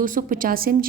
250 mg،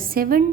7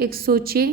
106